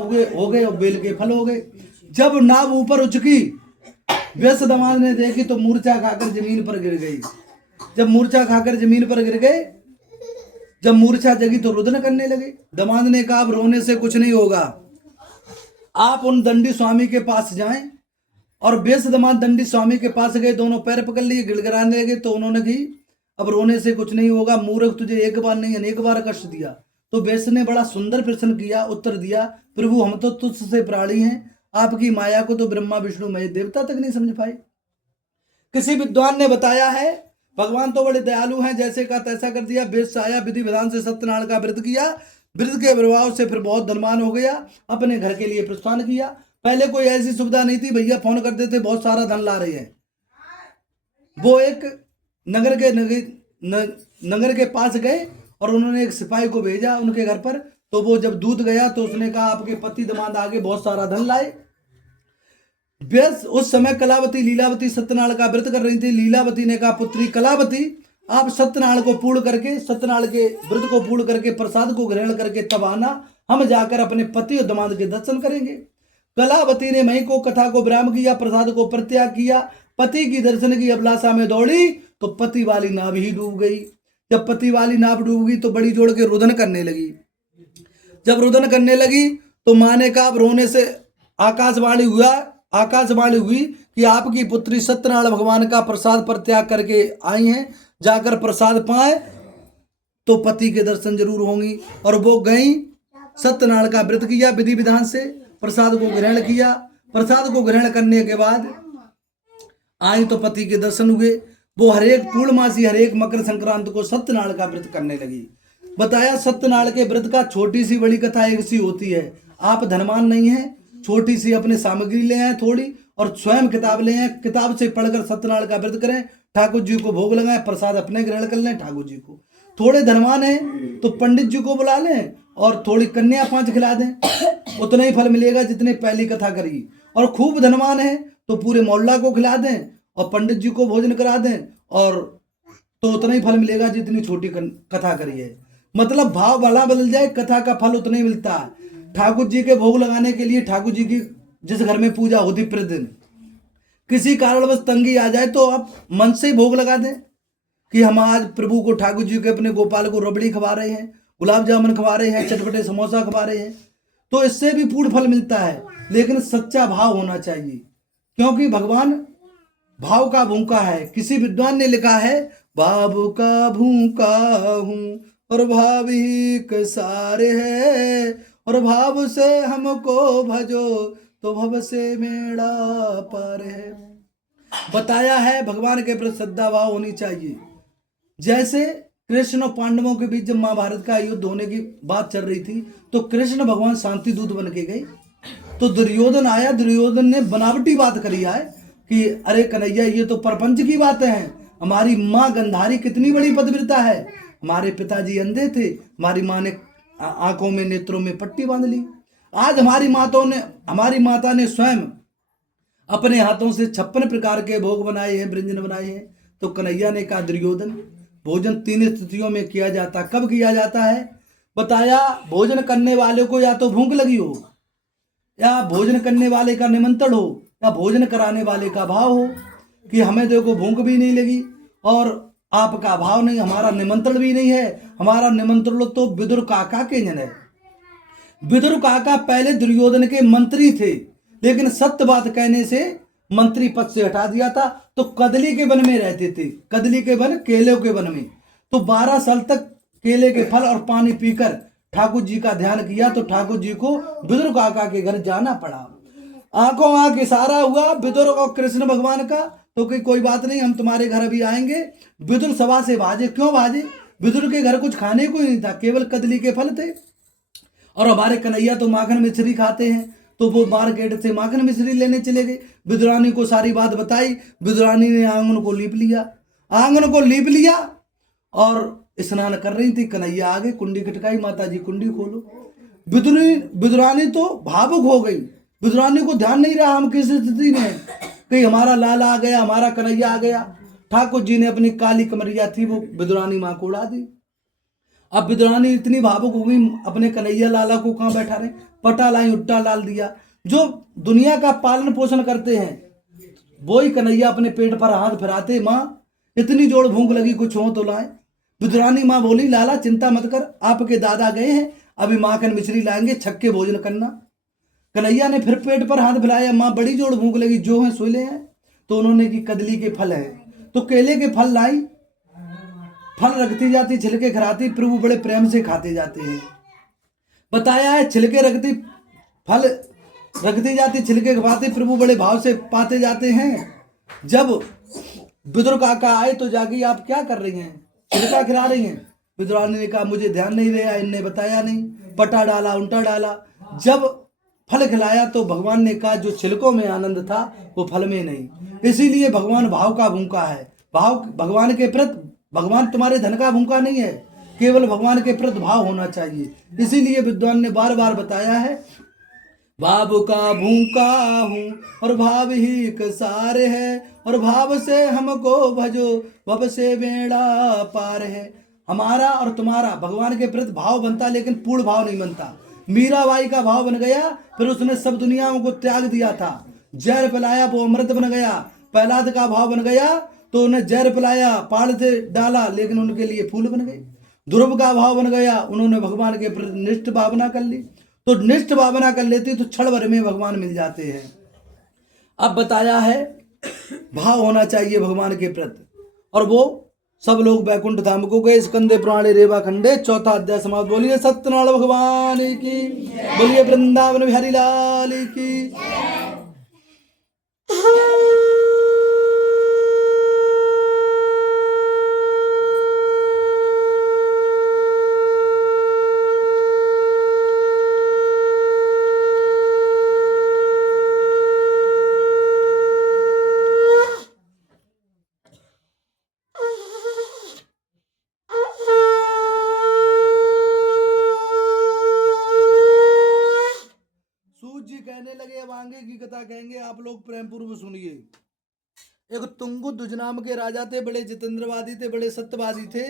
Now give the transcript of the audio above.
हो गए और बेल के फल हो गए। जब नाव ऊपर उचकी, व्यस दमाद ने देखी तो मूर्छा खाकर जमीन पर गिर गई। जब मूर्छा खाकर जमीन पर गिर गए, जब मूर्छा जगी तो रुदन करने लगे। दमाद ने कहा अब रोने से कुछ नहीं होगा, आप उन दंडी स्वामी के पास जाएं। और व्यस दमाद दंडी स्वामी के पास गए, दोनों पैर पकड़ लिए, गिड़गिड़ाने लगे। तो उन्होंने की अब रोने से कुछ नहीं होगा, मूर्ख तुझे एक बार नहीं अनेक बार कष्ट दिया। तो व्यस ने बड़ा सुंदर प्रश्न किया, उत्तर दिया, प्रभु हम तो तुझसे प्राणी हैं, आपकी माया को तो ब्रह्मा विष्णु महेश देवता तक नहीं समझ पाए। किसी विद्वान ने बताया है भगवान तो बड़े दयालु हैं, जैसे का तैसा कर दिया। वेश आया, विधि विधान से सत्यनारायण का व्रत किया, व्रत के प्रभाव से फिर बहुत धनवान हो गया, अपने घर के लिए प्रस्थान किया। पहले कोई ऐसी सुविधा नहीं थी, भैया फोन करते थे बहुत सारा धन ला रहे हैं। वो एक नगर के पास गए और उन्होंने एक सिपाही को भेजा उनके घर पर। तो वो जब दूत गया तो उसने कहा आपके पति दमाद आगे बहुत सारा धन लाए। व्यस उस समय कलावती लीलावती सत्यनारायण का व्रत कर रही थी। लीलावती ने कहा पुत्री कलावती, आप सत्यनारायण को पूर्ण करके, सत्यनारायण के व्रत को पूर्ण करके, प्रसाद को ग्रहण करके तब आना, हम जाकर अपने पति और दमाद के दर्शन करेंगे। कलावती ने मई को कथा को विराम किया, प्रसाद को परित्याग किया, पति की दर्शन की अभिलाषा में दौड़ी तो पति वाली नाव ही डूब गई। जब पति वाली नाव डूब गई तो बड़ी जोड़ के रुदन करने लगी। जब रुदन करने लगी तो माँ ने कहा रोने से आकाशवाणी हुई कि आपकी पुत्री सत्यनारायण भगवान का प्रसाद परित्याग करके आई हैं, जाकर प्रसाद पाए तो पति के दर्शन जरूर होंगी। और वो गई, सत्यनारायण का व्रत किया, विधि विधान से प्रसाद को ग्रहण किया। प्रसाद को ग्रहण करने के बाद आई तो पति के दर्शन हुए। वो हरेक पूर्णमासी, हरेक मकर संक्रांति को सत्यनारायण का व्रत करने लगी। बताया सत्यनारायण के व्रत का छोटी सी बड़ी कथा एक सी होती है। आप धनवान नहीं हैं, छोटी सी अपने सामग्री ले आए थोड़ी, और स्वयं किताब ले आए, किताब से पढ़कर सत्यनारायण का व्रत करें, ठाकुर जी को भोग लगाएं, प्रसाद अपने ग्रहण कर लें ठाकुर जी को। थोड़े धनवान हैं तो पंडित जी को बुला लें और थोड़ी कन्या 5 खिला दें, उतना ही फल मिलेगा जितने पहली कथा करी। और खूब धनवान है तो पूरे मोहल्ला को खिला दें और पंडित जी को भोजन करा दें, और तो उतना ही फल मिलेगा जितनी छोटी कथा करी है। मतलब भाव भला बदल जाए, कथा का फल उतना ही मिलता है। ठाकुर जी के भोग लगाने के लिए, ठाकुर जी की जिस घर में पूजा होती प्रतिदिन, किसी कारणवश तंगी आ जाए तो आप मन से ही भोग लगा दें कि हम आज प्रभु को, ठाकुर जी के अपने गोपाल को रबड़ी खवा रहे हैं, गुलाब जामुन खवा रहे हैं, चटपटे समोसा खवा रहे हैं, तो इससे भी पूर्ण फल मिलता है। लेकिन सच्चा भाव होना चाहिए, क्योंकि भगवान भाव का भूखा है। किसी विद्वान ने लिखा है भाव का भूखा हूं और भाव ही के सारे है, और भाव से हमको भजो तो भव से मेरा पार है। बताया है भगवान के प्रति श्रद्धा भाव होनी चाहिए। जैसे कृष्ण और पांडवों के बीच जब महाभारत का युद्ध होने की बात चल रही थी तो कृष्ण भगवान शांति दूत बन के गए। तो दुर्योधन आया, दुर्योधन ने बनावटी बात करी है कि अरे कन्हैया ये तो परपंच की बातें हैं, हमारी माँ गंधारी कितनी बड़ी पतिव्रता है, हमारे पिताजी अंधे थे, हमारी माँ ने आंखों में नेत्रों में पट्टी बांध ली, आज हमारी माता ने स्वयं अपने हाथों से 56 प्रकार के भोग बनाए हैं, व्यंजन बनाए हैं। तो कन्हैया ने कहा दुर्योधन भोजन 3 स्थितियों में किया जाता, कब किया जाता है? बताया भोजन करने वाले को या तो भूख लगी हो, या भोजन करने वाले का निमंत्रण हो, या भोजन कराने वाले का भाव हो कि हमें देखो भूख भी नहीं लगी और आपका भाव नहीं, हमारा निमंत्रण भी नहीं है। हमारा निमंत्रण तो विदुर काका के जन है। विदुर काका पहले दुर्योधन के मंत्री थे, लेकिन सत्य बात कहने से मंत्री पद से हटा दिया था। तो कदली के वन में रहते थे, कदली के वन, केले के वन में। तो 12 साल तक केले के फल और पानी पीकर ठाकुर जी का ध्यान किया। तो ठाकुर जी को विदुर काका के घर जाना पड़ा। आंखों आंख इशारा हुआ विदुर और कृष्ण भगवान का, तो कि कोई बात नहीं, हम तुम्हारे घर अभी आएंगे। विदुर सभा से भाजे। क्यों भाजे? विदुर के घर कुछ खाने को ही नहीं था, केवल कदली के फल थे। और हमारे कन्हैया तो माखन मिश्री खाते हैं, तो वो मार्केट से माखन मिश्री लेने चले गए। विदुरानी को सारी बात बताई, विदुरानी ने आंगन को लीप लिया और स्नान कर रही थी। कन्हैया आगे कुंडी खटकाई, माता जी कुंडी खोलो। विदुरानी तो भावुक हो गई। विदुरानी को ध्यान नहीं रहा हम किस स्थिति में, कि हमारा लाला आ गया, हमारा कन्हैया आ गया। ठाकुर जी ने अपनी काली कमरिया थी वो विदुरानी माँ को उड़ा दी। अब विद्रानी इतनी भावुक हो गई, अपने कन्हैया लाला को कहाँ बैठा रहे, पटा लाई उट्टा डाल दिया। जो दुनिया का पालन पोषण करते हैं वही कन्हैया अपने पेट पर हाथ फिराते, माँ इतनी जोर भूख लगी, कुछ हो तो लाए। विद्रानी माँ बोली, लाला चिंता मत कर, आपके दादा गए हैं, अभी माखन मिश्री लाएंगे, छक्के भोजन करना। कन्हैया ने फिर पेट पर हाथ फिराया, माँ बड़ी जोर भूख लगी, जो है सोले हैं। तो उन्होंने की कदली के फल हैं, तो केले के फल लाई, फल रखती जाती, छिलके खराती, प्रभु बड़े प्रेम से खाते जाते हैं। बताया है छिलके रखती, फल रखती जाती, छिलके खवाती, प्रभु बड़े भाव से पाते जाते हैं। जब विदुर काका आए तो जागी, आप क्या कर रही हैं, छिलका खिला रही हैं। विदुरानी ने कहा, मुझे ध्यान नहीं रहा, इनने बताया नहीं, पटा डाला उल्टा डाला। जब फल खिलाया तो भगवान ने कहा, जो छिलकों में आनंद था वो फल में नहीं। इसीलिए भगवान भाव का भूखा है। भाव भगवान के प्रति, भगवान तुम्हारे धन का भूखा नहीं है, केवल भगवान के प्रति भाव होना चाहिए। इसीलिए विद्वान ने बार बार बताया है, भाव का भूखा हूँ और भाव ही एक सार है, और भाव से हमको भजो भव से बेड़ा पार है। हमारा और तुम्हारा भगवान के प्रति भाव बनता, लेकिन पूर्ण भाव नहीं बनता। मीराबाई का भाव बन गया, फिर उसने सब दुनियाओं को त्याग दिया था, जहर पिलाया वो अमृत बन गया। प्रहलाद का भाव बन गया तो उन्हें जहर पिलाया, पाड़ से डाला, लेकिन उनके लिए फूल बन गए। ध्रुव का भाव बन गया, उन्होंने भगवान के प्रति निष्ठ भावना कर ली, तो निष्ठ भावना कर लेती तो क्षण भर में भगवान मिल जाते हैं। अब बताया है भाव होना चाहिए भगवान के प्रति, और वो सब लोग बैकुंठ धाम को गए। स्कंदे पुराणे रेवा खंडे 4वां अध्याय समाप्त। बोलिए सत्यनारायण भगवान की, बोलिए वृंदावन बिहारी लाल की। कहने लगे, अब आगे की कथा कहेंगे, आप लोग प्रेम पूर्वक सुनिए। एक तुंगुदुज नाम के राजा थे, बड़े जितेंद्रवादी थे, बड़े सत्यवादी थे।